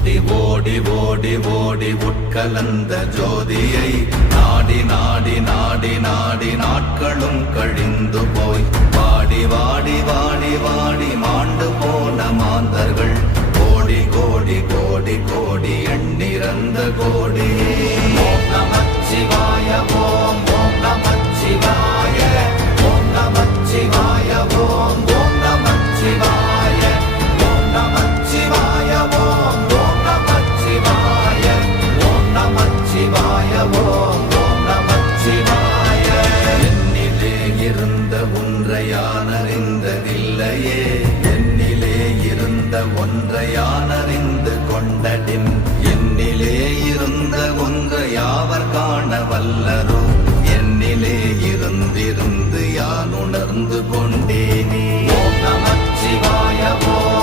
ஓடி ஓடி ஓடி ஓடி உட்கலந்த ஜோதியை நாடி நாடி நாடி நாடி நாட்களும் கழிந்து போய் வாடி வாடி வாடி வாடி மாண்டு போன மாந்தர்கள் கோடி கோடி கோடி கோடி எண்ணிறந்த கோடி. ஓம் நமச்சிவாய ஓம் ஓம் நமச்சிவாய ஓம் நமச்சிவாய ஓம் ஓம் நமச்சிவாய ஓம் நமச்சிவாய ஓம் ஓம் நமச்சிவாய ஓம் நமச்சிவாய ஓம் ஓம் நமச்சிவாய. என்னிலே இருந்த ஒன்றை யான் அறிந்ததில்லையே, என்னிலே இருந்த ஒன்றை யான் அறிந்து கொண்டடின், என்னிலே இருந்த ஒன்றை யாவர் காண வல்லரோ, என்னிலே இருந்திருந்து யான் உணர்ந்து கொண்டேனே. ஓம் நமச்சிவாய ஓம்